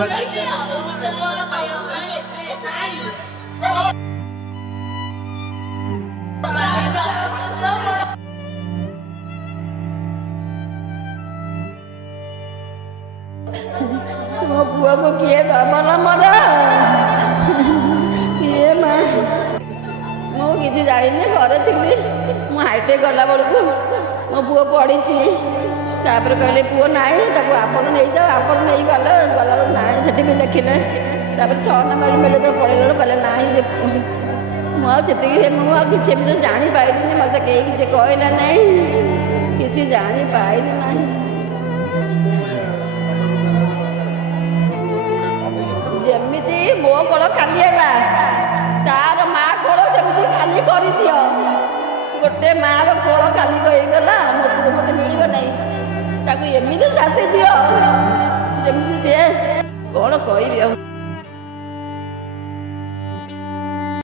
ମୋ ପୁଅକୁ କିଏ ଦବ ନା ମୋର? କିଏ ମା? ମୁଁ କିଛି ଜାଣିନି, ଘରେ ଥିଲି। ମୁଁ ହାଇଟେକ୍ ଗଲା ବେଳକୁ ମୋ ପୁଅ ପଡ଼ିଛି। ତାପରେ କହିଲେ ପୁଅ ନାହିଁ, ତାକୁ ଆପଣ ନେଇଯାଅ। ଆପଣ ନେଇଗଲେ, ଗଲାବେଳକୁ ନାହିଁ, ସେଠି ବି ଦେଖିଲେ। ତାପରେ 6 ନମ୍ବର ମେଡ଼ିକାଲ ପଳେଇଲା ବେଳକୁ କହିଲେ ନାହିଁ ସେ। ମୁଁ ଆଉ ସେତିକି, ମୁଁ ଆଉ କିଛି ବିଷୟ ଜାଣିପାରିଲିନି। ମୋତେ କେହି କିଛି କହିଲା ନାହିଁ, କିଛି ଜାଣିପାରିଲି ନାହିଁ। ଯେମିତି ମୋ ଗୋଡ଼ ଖାଲି ହେଲା, ତାର ମା ଗୋଡ଼ ସେମିତି ଖାଲି କରିଦିଅ। ଗୋଟେ ମାର ଗୋଡ଼ ଖାଲି ହେଇଗଲା, ମୋ ପୁଅ ମୋତେ ମିଳିବ ନାହିଁ। ତାକୁ ଏମିତି ଶାସ୍ତି ଦିଅ ଯେମିତି ସିଏ, କ'ଣ କହିବି ଆଉ।